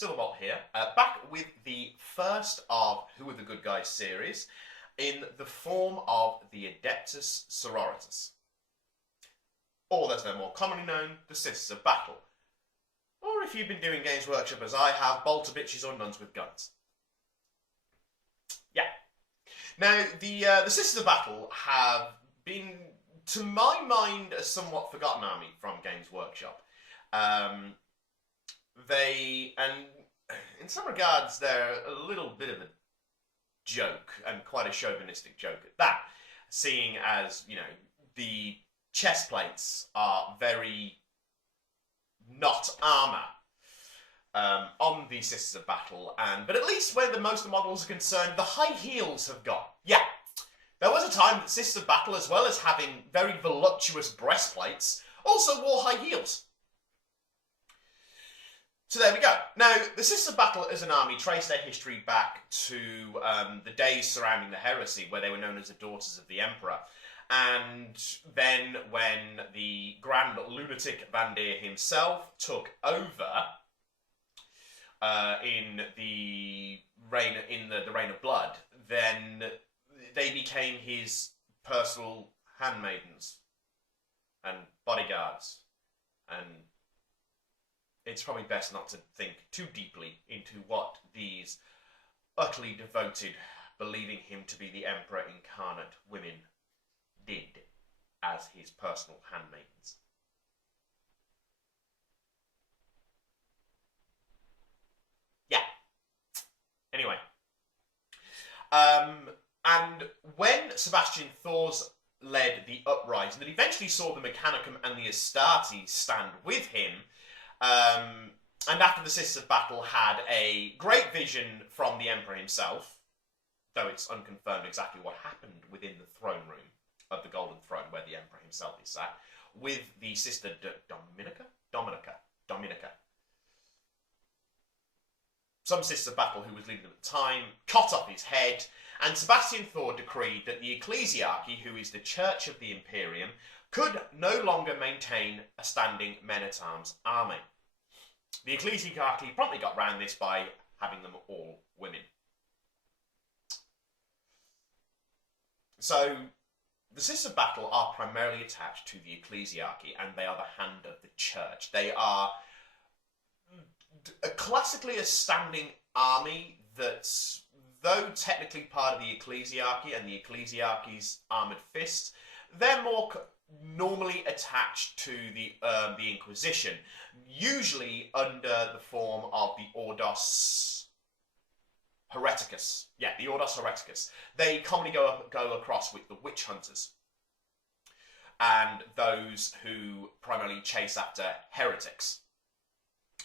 Silverbolt here, back with the first of Who Are the Good Guys series in the form of the Adeptus Sororitas, or as they're more commonly known, the Sisters of Battle, or if you've been doing Games Workshop as I have, bolter bitches or nuns with guns. Yeah. Now, the Sisters of Battle have been, to my mind, a somewhat forgotten army from Games Workshop. And in some regards, they're a little bit of a joke, and quite a chauvinistic joke at that, seeing as, you know, the chest plates are very not armour on the Sisters of Battle, but at least where most of the models are concerned, the high heels have gone. Yeah, there was a time that Sisters of Battle, as well as having very voluptuous breastplates, also wore high heels. So there we go. Now, the Sisters of Battle as an army trace their history back to the days surrounding the heresy, where they were known as the Daughters of the Emperor. And then when the Grand Lunatic Vandir himself took over in the Reign of Blood, then they became his personal handmaidens and bodyguards, and it's probably best not to think too deeply into what these utterly devoted, believing him to be the Emperor incarnate women did as his personal handmaidens. Yeah. Anyway. And when Sebastian Thors led the uprising that eventually saw the Mechanicum and the Astartes stand with him, and after the Sisters of Battle had a great vision from the Emperor himself, though it's unconfirmed exactly what happened within the throne room of the Golden Throne, where the Emperor himself is sat, with the Sister Dominica. Some Sisters of Battle who was leading them at the time cut off his head, and Sebastian Thor decreed that the Ecclesiarchy, who is the Church of the Imperium, could no longer maintain a standing men-at-arms army. The Ecclesiarchy promptly got round this by having them all women. So, the Sisters of Battle are primarily attached to the Ecclesiarchy, and they are the hand of the Church. They are classically a standing army that's, though technically part of the Ecclesiarchy and the Ecclesiarchy's armoured fists, they're more normally attached to the Inquisition, usually under the form of the Ordos Hereticus. Yeah, the Ordos Hereticus. They commonly go across with the witch hunters and those who primarily chase after heretics.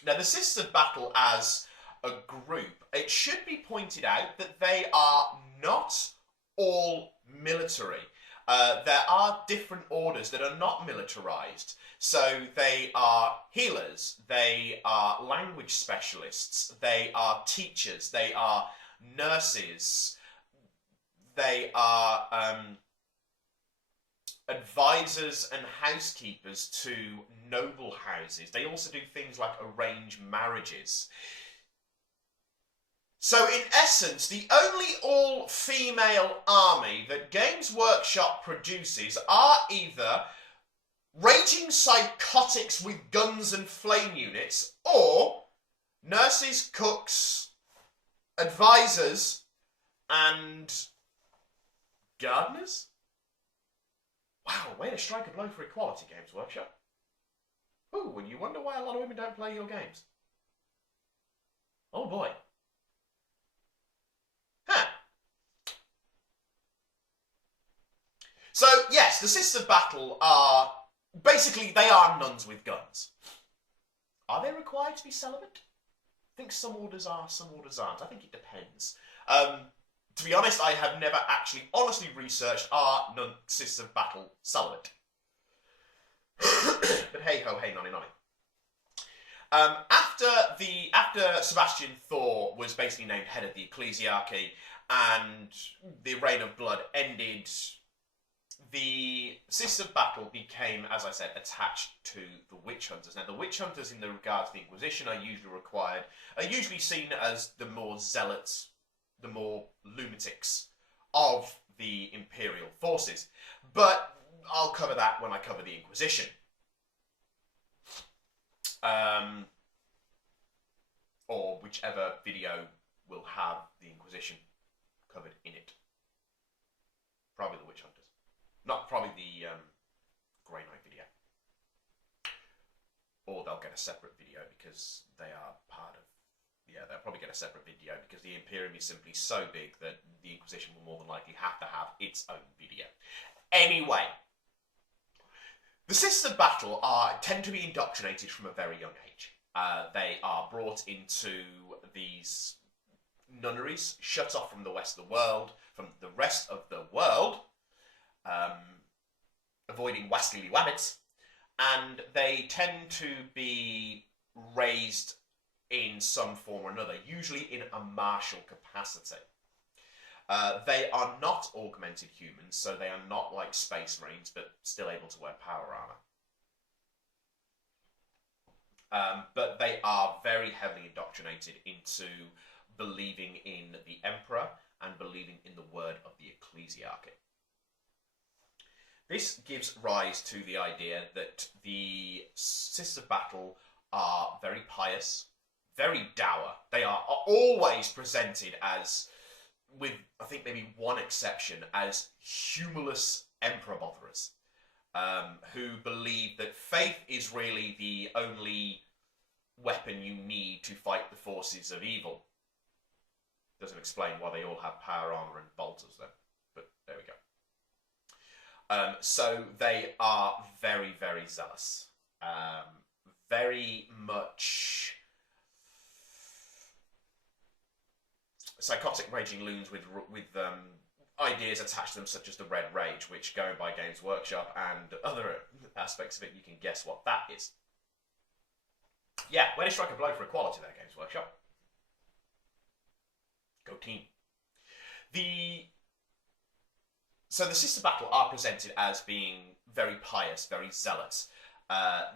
Now, the Sisters of Battle as a group, it should be pointed out that they are not all military. There are different orders that are not militarized. So they are healers, they are language specialists, they are teachers, they are nurses, they are advisors and housekeepers to noble houses. They also do things like arrange marriages. So, in essence, the only all-female army that Games Workshop produces are either raging psychotics with guns and flame units, or nurses, cooks, advisors, and gardeners? Wow, way to strike a blow for equality, Games Workshop. Ooh, and you wonder why a lot of women don't play your games. Oh boy. So, yes, the Sisters of Battle are, basically, they are nuns with guns. Are they required to be celibate? I think some orders are, some orders aren't. I think it depends. To be honest, I have never actually honestly researched, are Sisters of Battle celibate? But hey-ho, hey nonny. After Sebastian Thor was basically named head of the Ecclesiarchy, and the Reign of Blood ended, the Sisters of Battle became, as I said, attached to the witch hunters. Now, the witch hunters, in the regard to the Inquisition, are usually seen as the more zealots, the more lunatics of the imperial forces. But I'll cover that when I cover the Inquisition. Or whichever video will have the Inquisition covered in it. Probably the witch hunters. Not probably the Grey Knight video. Or they'll get a separate video because they are part of... Yeah, they'll probably get a separate video because the Imperium is simply so big that the Inquisition will more than likely have to have its own video. Anyway, the Sisters of Battle tend to be indoctrinated from a very young age. They are brought into these nunneries, shut off from the rest of the world, avoiding wascally wabbits, and they tend to be raised in some form or another, usually in a martial capacity. They are not augmented humans, so they are not like Space Marines, but still able to wear power armor. But they are very heavily indoctrinated into believing in the Emperor and believing in the word of the ecclesiarchy. This gives rise to the idea that the Sisters of Battle are very pious, very dour. They are always presented as, with I think maybe one exception, as humorless emperor botherers, who believe that faith is really the only weapon you need to fight the forces of evil. Doesn't explain why they all have power armor and bolters then, but there we go. So they are very, very zealous. Very much psychotic raging loons with ideas attached to them, such as the Red Rage, which, going by Games Workshop and other aspects of it, you can guess what that is. Yeah, way to strike a blow for equality there, Games Workshop. Go team. So the Sisters of Battle are presented as being very pious, very zealous.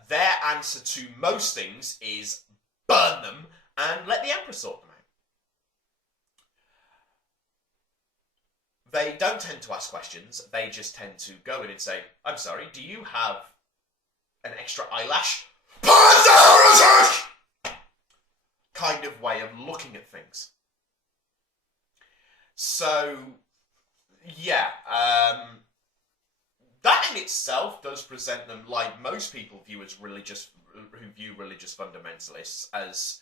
Their answer to most things is burn them and let the Emperor sort them out. They don't tend to ask questions. They just tend to go in and say, I'm sorry, do you have an extra eyelash? Purge the heretic! Kind of way of looking at things. So, yeah, that in itself does present them, like most people view as religious, who view religious fundamentalists as,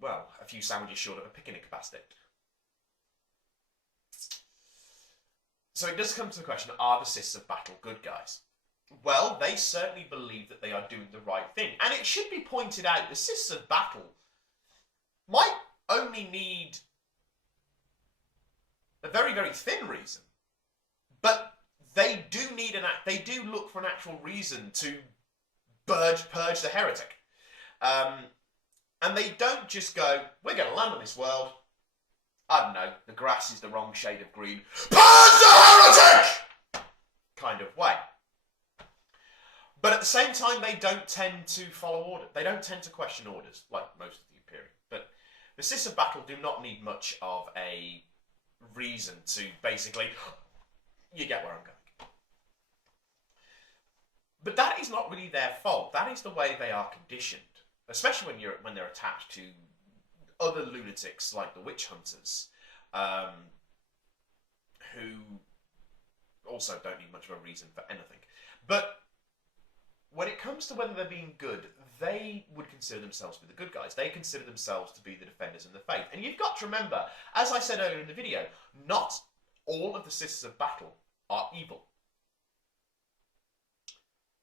well, a few sandwiches short of a picnic basket. So it does come to the question, are the Sisters of Battle good guys? Well, they certainly believe that they are doing the right thing. And it should be pointed out, the Sisters of Battle might only need a very, very thin reason. But they do need they do look for an actual reason to purge the heretic. And they don't just go, we're going to land on this world. I don't know, the grass is the wrong shade of green. Purge the heretic! Kind of way. But at the same time, they don't tend to follow order. They don't tend to question orders, like most of the Imperium. But the Sisters of Battle do not need much of a reason to basically, you get where I'm going. But that is not really their fault. That is the way they are conditioned, especially when they're attached to other lunatics like the witch hunters, who also don't need much of a reason for anything. But when it comes to whether they're being good, they would consider themselves to be the good guys. They consider themselves to be the defenders of the faith. And you've got to remember, as I said earlier in the video, not all of the Sisters of Battle are evil.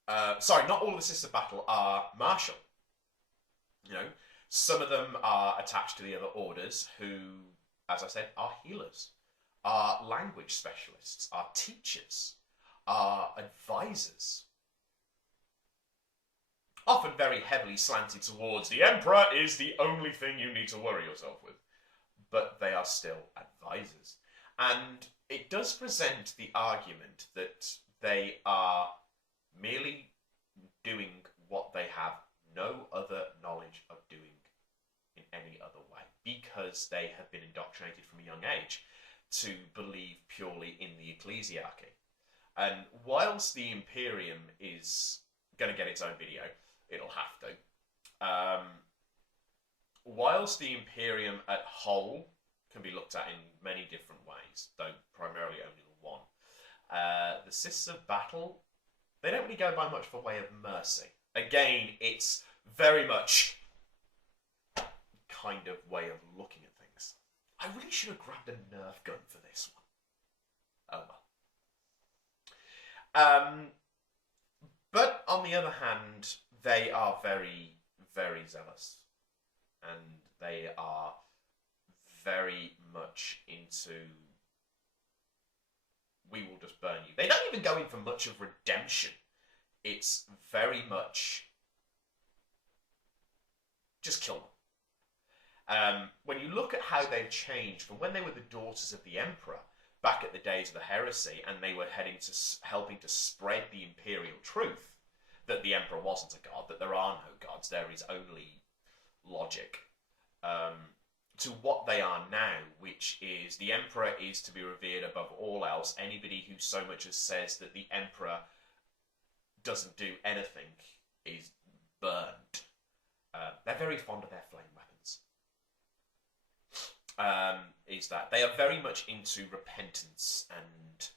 Not all of the Sisters of Battle are martial. You know, some of them are attached to the other orders who, as I said, are healers, are language specialists, are teachers, are advisors. Often very heavily slanted towards the Emperor is the only thing you need to worry yourself with. But they are still advisors. And it does present the argument that they are merely doing what they have no other knowledge of doing in any other way, because they have been indoctrinated from a young age to believe purely in the ecclesiarchy. And whilst the Imperium is going to get its own video, it'll have to. Whilst the Imperium at whole can be looked at in many different ways, though primarily only one, the Sisters of Battle, they don't really go by much for way of mercy. Again, it's very much kind of way of looking at things. I really should have grabbed a Nerf gun for this one. Oh well. But on the other hand, they are very, very zealous. And they are very much into, we will just burn you. They don't even go in for much of redemption. It's very much just kill them. When you look at how they've changed from when they were the daughters of the Emperor back at the days of the heresy, and they were helping to spread the imperial truth that the Emperor wasn't a god, that there are no gods, there is only logic, to what they are now, which is the Emperor is to be revered above all else. Anybody who so much as says that the Emperor doesn't do anything is burned. They're very fond of their flame weapons. Is that they are very much into repentance and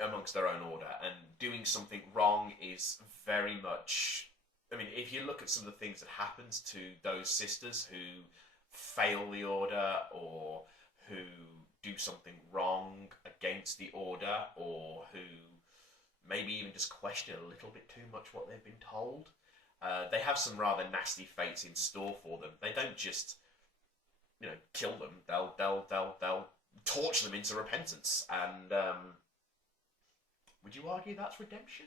amongst their own order, and doing something wrong is very much, I mean, if you look at some of the things that happens to those sisters who fail the order, or who do something wrong against the order, or who maybe even just question a little bit too much what they've been told, they have some rather nasty fates in store for them. They don't just, kill them. They'll torture them into repentance. And would you argue that's redemption?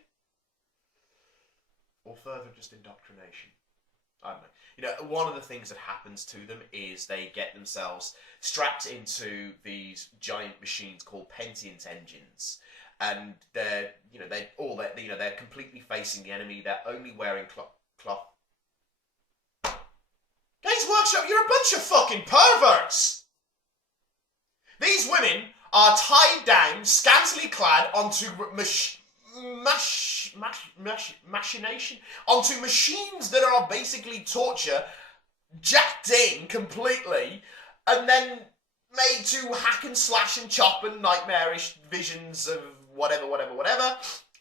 Or further just indoctrination? I don't know. One of the things that happens to them is they get themselves strapped into these giant machines called Pentient engines, and they're completely facing the enemy. They're only wearing cloth. Games Workshop, you're a bunch of fucking perverts! These women are tied down, scantily clad onto onto machines that are basically torture, jacked in completely, and then made to hack and slash and chop and nightmarish visions of whatever,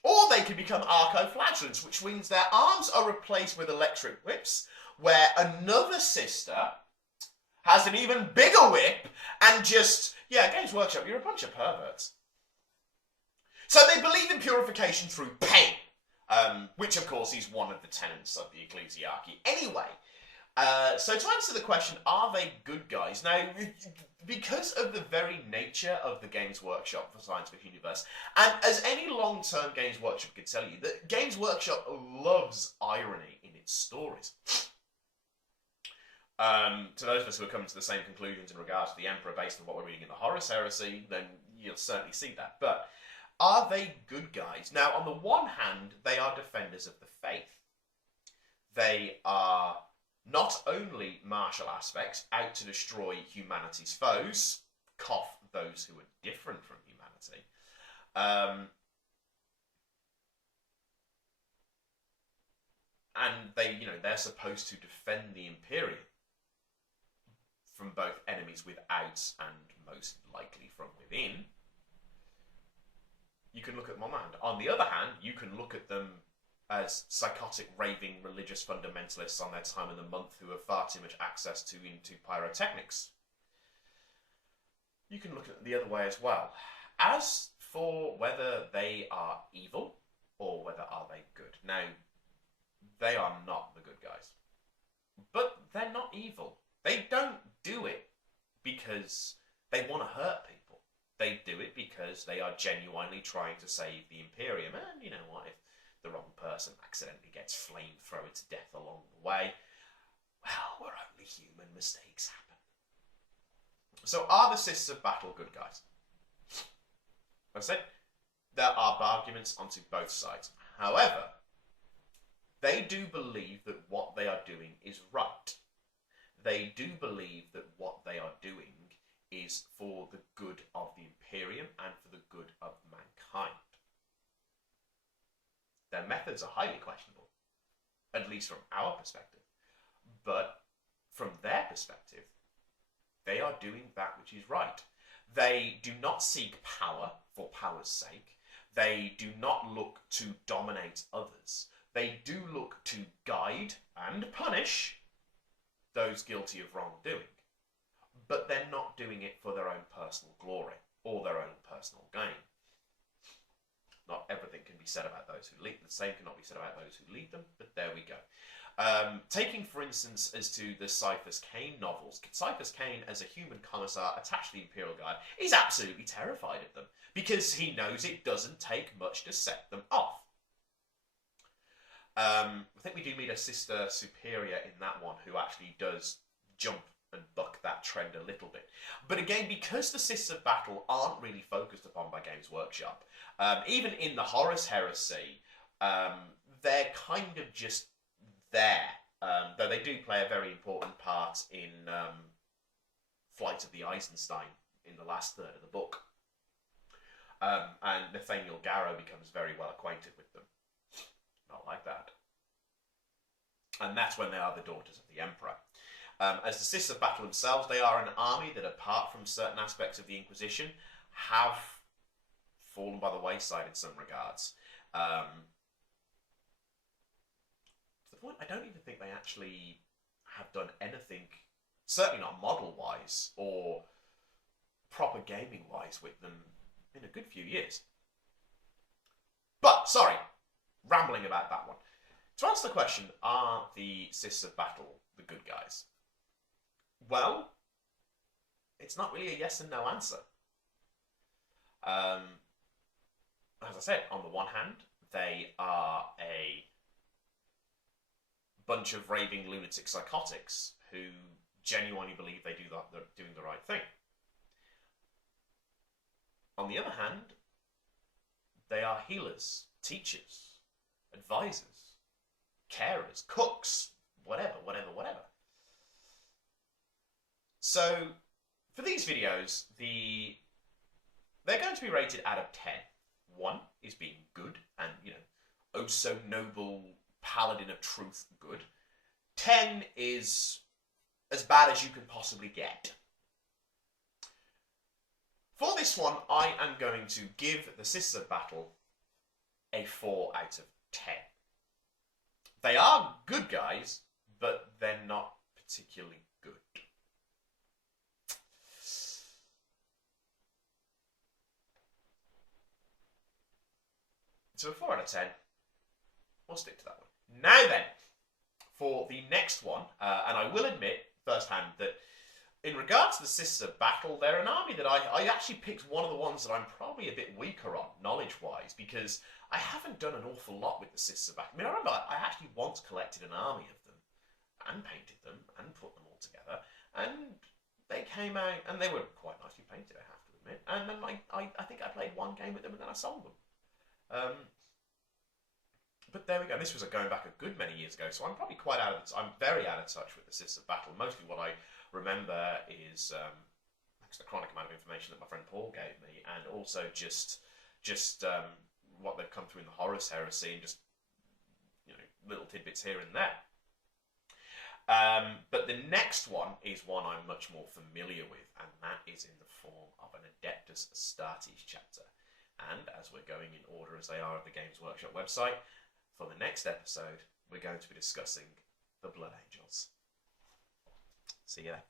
or they can become arco-flagellants, which means their arms are replaced with electric whips, where another sister has an even bigger whip and just, Games Workshop, you're a bunch of perverts. So they believe in purification through pain, which of course is one of the tenets of the ecclesiarchy. Anyway, so to answer the question, are they good guys? Now, because of the very nature of the Games Workshop for Science Fiction Universe, and as any long-term Games Workshop could tell you, that Games Workshop loves irony in its stories. To those of us who are coming to the same conclusions in regards to the Emperor based on what we're reading in the Horus Heresy, then you'll certainly see that. But are they good guys? Now, on the one hand, they are defenders of the faith. They are not only martial aspects out to destroy humanity's foes, cough those who are different from humanity, and they're supposed to defend the Imperium from both enemies without and most likely from within. You can look at them on one hand. On the other hand, you can look at them as psychotic, raving, religious fundamentalists on their time of the month who have far too much access into pyrotechnics. You can look at it the other way as well. As for whether they are evil or whether are they good. Now, they are not the good guys. But they're not evil. They don't do it because they want to hurt people. They do it because they are genuinely trying to save the Imperium. And you know what, if the wrong person accidentally gets flamethrowered to death along the way, well, we're only human, mistakes So are the Sisters of Battle good guys? As I said, there are arguments onto both sides. However, they do believe that what they are doing is right. They do believe that what they are doing is for the good of the Imperium and for the good of mankind. Their methods are highly questionable, at least from our perspective. But from their perspective, they are doing that which is right. They do not seek power for power's sake. They do not look to dominate others. They do look to guide and punish those guilty of wrongdoing. But they're not doing it for their own personal glory or their own personal gain. Not everything can be said about those who lead. The same cannot be said about those who lead them, but there we go. Taking, for instance, as to the Cyphers Cain novels, Cyphers Cain, as a human commissar attached to the Imperial Guard, is absolutely terrified of them, because he knows it doesn't take much to set them off. I think we do meet a Sister Superior in that one who actually does jump and buck that trend a little bit. But again, because the Sisters of Battle aren't really focused upon by Games Workshop, even in the Horus Heresy, they're kind of just there. Though they do play a very important part in Flight of the Eisenstein in the last third of the book. And Nathaniel Garrow becomes very well acquainted with them. Not like that. And that's when they are the daughters of the Emperor. As the Sisters of Battle themselves, they are an army that, apart from certain aspects of the Inquisition, have fallen by the wayside in some regards. To the point, I don't even think they actually have done anything, certainly not model-wise or proper gaming-wise, with them in a good few years. But, sorry, rambling about that one. To answer the question, are the Sisters of Battle the good guys? Well, it's not really a yes and no answer. As I said, on the one hand, they are a bunch of raving lunatic psychotics who genuinely believe they're doing the right thing. On the other hand, they are healers, teachers, advisors, carers, cooks, whatever. So, for these videos, they're going to be rated out of 10. 1 is being good and, oh so noble paladin of truth good. 10 is as bad as you can possibly get. For this one, I am going to give the Sisters of Battle a 4 out of 10. They are good guys, but they're not particularly good. So a 4 out of 10, we'll stick to that one. Now then, for the next one, and I will admit firsthand that in regards to the Sisters of Battle, they're an army that I actually picked one of the ones that I'm probably a bit weaker on, knowledge-wise, because I haven't done an awful lot with the Sisters of Battle. I mean, I remember I actually once collected an army of them, and painted them, and put them all together, and they came out, and they were quite nicely painted, I have to admit, and then I think I played one game with them, and then I sold them. But there we go. This was going back a good many years ago, so I'm probably I'm very out of touch with the Sisters of Battle. Mostly what I remember is the chronic amount of information that my friend Paul gave me, and also just what they've come through in the Horus Heresy, and just little tidbits here and there. But the next one is one I'm much more familiar with, and that is in the form of an Adeptus Astartes chapter. And as we're going in order as they are of the Games Workshop website, for the next episode, we're going to be discussing the Blood Angels. See you there.